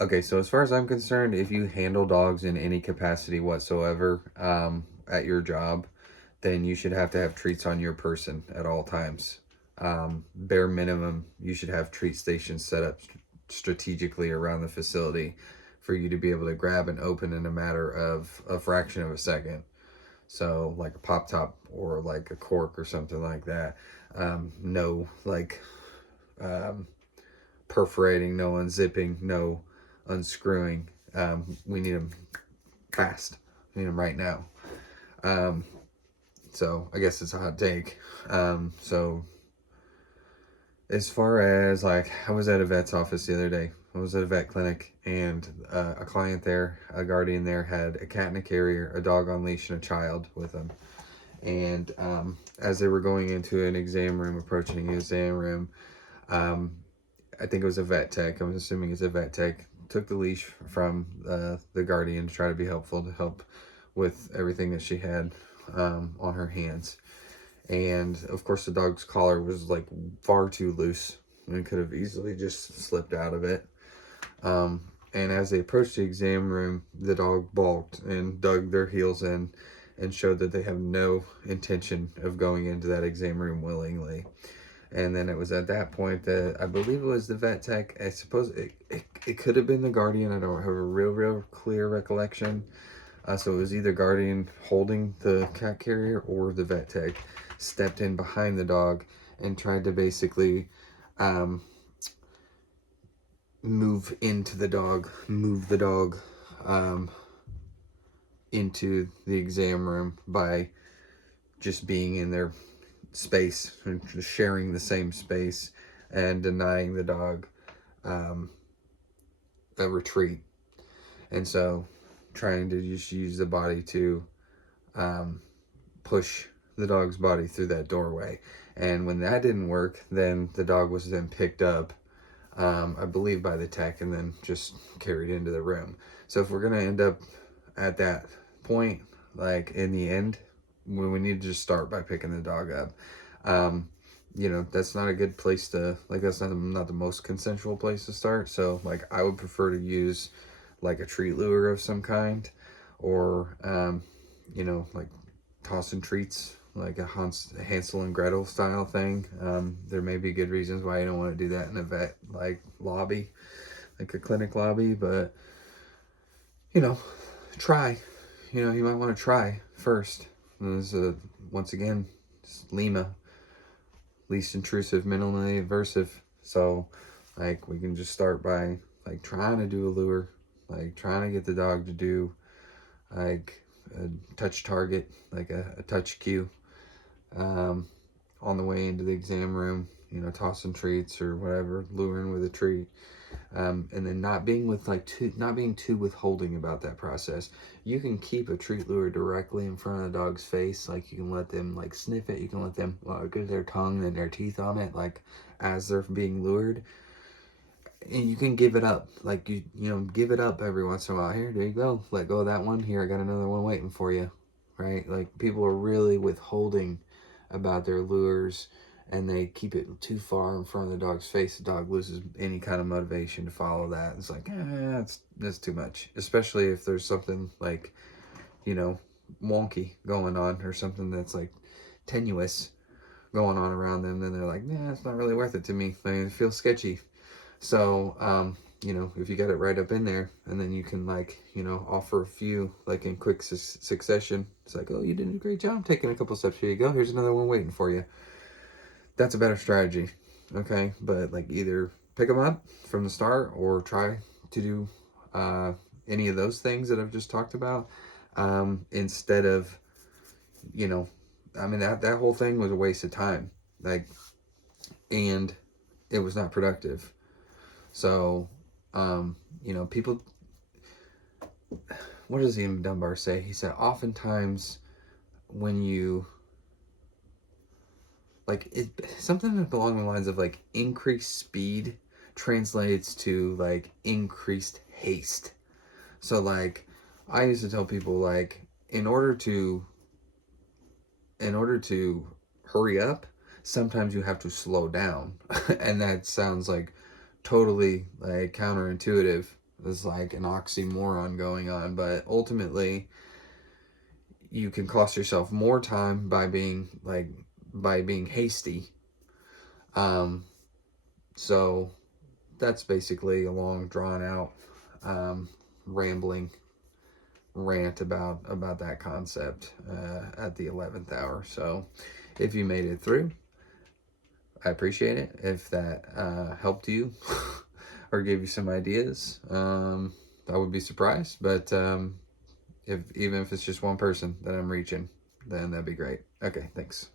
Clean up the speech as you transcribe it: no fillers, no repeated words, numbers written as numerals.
Okay, so as far as I'm concerned, if you handle dogs in any capacity whatsoever at your job, then you should have to have treats on your person at all times. Bare minimum, you should have treat stations set up strategically around the facility for you to be able to grab and open in a matter of a fraction of a second. So, like a pop top or like a cork or something like that. No, like um, perforating, no unzipping, no unscrewing. We need them fast. We need them right now. Um, so I guess it's a hot take. So as far as like, I was at a vet's office the other day. I was at a vet clinic, and a client there, a guardian there, had a cat in a carrier, a dog on leash, and a child with them. And as they were going into an exam room, approaching an exam room, um, I think it was a vet tech. I'm assuming it's a vet tech. Took the leash from the guardian to try to be helpful, to help with everything that she had on her hands. And of course, the dog's collar was like far too loose and could have easily just slipped out of it. And as they approached the exam room, the dog balked and dug their heels in and showed that they have no intention of going into that exam room willingly. And then it was at that point that I believe it was the vet tech. I suppose it could have been the guardian. I don't have a real clear recollection. So it was either guardian holding the cat carrier or the vet tech stepped in behind the dog and tried to basically um, move the dog um, into the exam room by just being in their space and sharing the same space and denying the dog um, a retreat. And so trying to just use the body to push the dog's body through that doorway. And when that didn't work, then the dog was then picked up, I believe, by the tech and then just carried into the room. So if we're going to end up at that point, like in the end, we need to just start by picking the dog up. That's not a good place to, like, that's not the most consensual place to start. So, like, I would prefer to use like a treat lure of some kind, or, like tossing treats, like a Hansel and Gretel style thing. There may be good reasons why you don't want to do that in a vet like lobby, like a clinic lobby, but you know, try. You might want to try first. This is once again, LIMA, least intrusive, minimally aversive. So, like, we can just start by like trying to do a lure, like trying to get the dog to do like a touch target, like a touch cue, um, on the way into the exam room. Tossing treats or whatever, luring with a treat. And then not being too withholding about that process. You can keep a treat lure directly in front of the dog's face. Like, you can let them like sniff it. You can let them get their tongue and their teeth on it, like as they're being lured. And you can give it up, like give it up every once in a while. Here, there you go. Let go of that one. Here, I got another one waiting for you. Right? Like, people are really withholding about their lures, and they keep it too far in front of the dog's face. The dog loses any kind of motivation to follow that. It's like, that's too much. Especially if there's something like, wonky going on, or something that's like tenuous going on around them. Then they're like, nah, it's not really worth it to me. It feels sketchy. So, if you got it right up in there, and then you can offer a few like in quick succession. It's like, oh, you did a great job taking a couple steps. Here you go. Here's another one waiting for you. That's a better strategy. Okay. But like, either pick them up from the start or try to do any of those things that I've just talked about, instead of, that whole thing was a waste of time. Like, and it was not productive. So, people, what does Ian Dunbar say? He said, oftentimes when you, something along the lines of like increased speed translates to like increased haste. So, like, I used to tell people, like, in order to hurry up, sometimes you have to slow down. And that sounds like totally like counterintuitive, is like an oxymoron going on, but ultimately you can cost yourself more time by being hasty. Um, so that's basically a long drawn out rambling rant about that concept at the 11th hour. So if you made it through, I appreciate it. If that helped you or gave you some ideas, I would be surprised. But even if it's just one person that I'm reaching, then that'd be great. Okay, thanks.